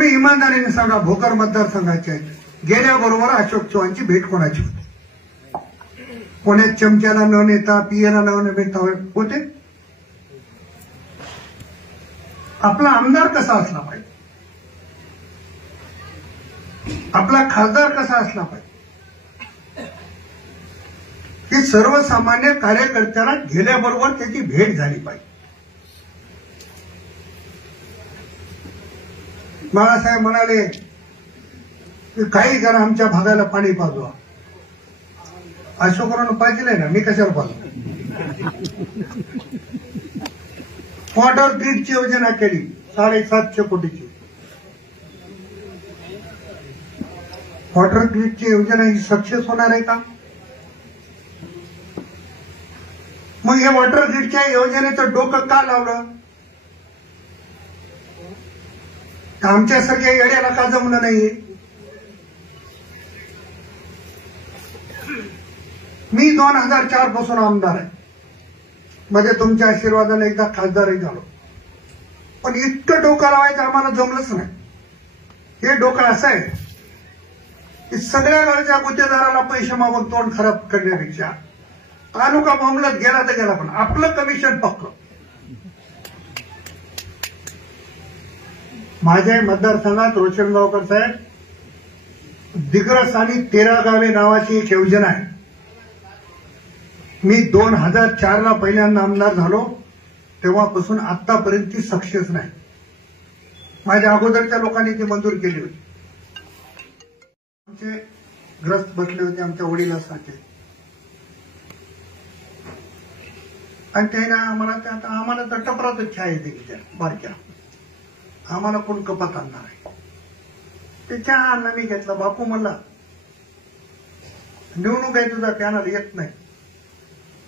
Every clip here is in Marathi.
तुम्ही इमानदारीने सांगा, भोकर मतदारसंघाचे आहेत, गेल्याबरोबर अशोक चव्हाणची भेट कोणाची होती? कोण्यात चमच्याला न नेता, पियाला न नेता होते? आपला आमदार कसा असला पाहिजे, आपला खासदार कसा असला पाहिजे, हे सर्वसामान्य कार्यकर्त्याला गेल्याबरोबर त्याची भेट झाली पाहिजे. बाळासाहेब म्हणाले की काही करा, आमच्या भागाला पाणी पाजवा. अशोकरावनं पाहिजे ना, मी कशाला पाजू? वॉटर ग्रीडची योजना केली 750 कोटीची. वॉटर ग्रीडची योजना ही सक्सेस होणार आहे का? मग हे वॉटर ग्रीडच्या योजनेचं डोकं का लावलं? आमच्यासारख्या येड्याला का जमलं नाहीये? मी 2004 पासून आमदार आहे, म्हणजे तुमच्या आशीर्वादाने एकदा खासदारही झालो, पण इतकं डोकं लावायचं आम्हाला जमलंच नाही. हे डोकं असं आहे की सगळ्या गावच्या गुत्तेदाराला पैसे मागून तोंड खराब करण्यापेक्षा तालुका मामल्यात गेला तर गेला, पण आपलं कमिशन पक्क. माझ्या मतदारसंघात रोशनगावकर साहेब दिग्रस आणि 13 गावे नावाची एक योजना आहे. मी 2004ला पहिल्यांदा आमदार झालो, तेव्हापासून आतापर्यंत ती सक्सेस नाही. माझ्या अगोदरच्या लोकांनी ती मंजूर केली होती. आमचे ग्रस्त बसले होते आमच्या वडिलांसाठी, आणि त्याने आम्हाला तर टपरातच चहा येते की त्या बारक्या, आम्हाला कोण कपात आणणार आहे? ते चहा अन्न मी घेतला. बापू म्हणला निवडणूक आहे तुझा पॅनल येत नाही,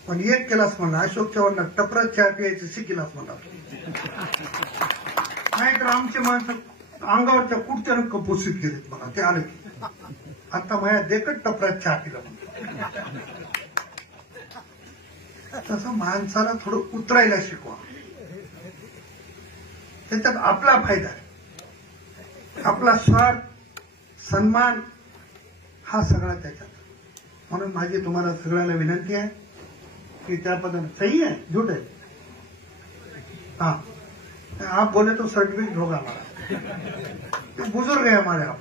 पण एक केलास म्हणला, अशोक चव्हाणला टपरात चहा प्यायचं शिकिलास म्हणला. नाहीतर आमचे माणसं अंगावरच्या कुठच्या कपोसीत गेलेत मला. ते आले की आता माझ्या देखत टपरात चहा पिला म्हणतो. तसं माणसाला थोडं उतरायला शिकवा, त्याच्यात आपला फायदा आहे. आपला स्वार्थ, सन्मान हा सगळा त्याच्यात. म्हणून माझी तुम्हाला सगळ्यांना विनंती आहे कि त्या पद्धतीने सही है, झूठ है? हाँ, आप बोले तो सर्टिफिकेट होगा हमारा. बुजुर्ग है हमारे आप.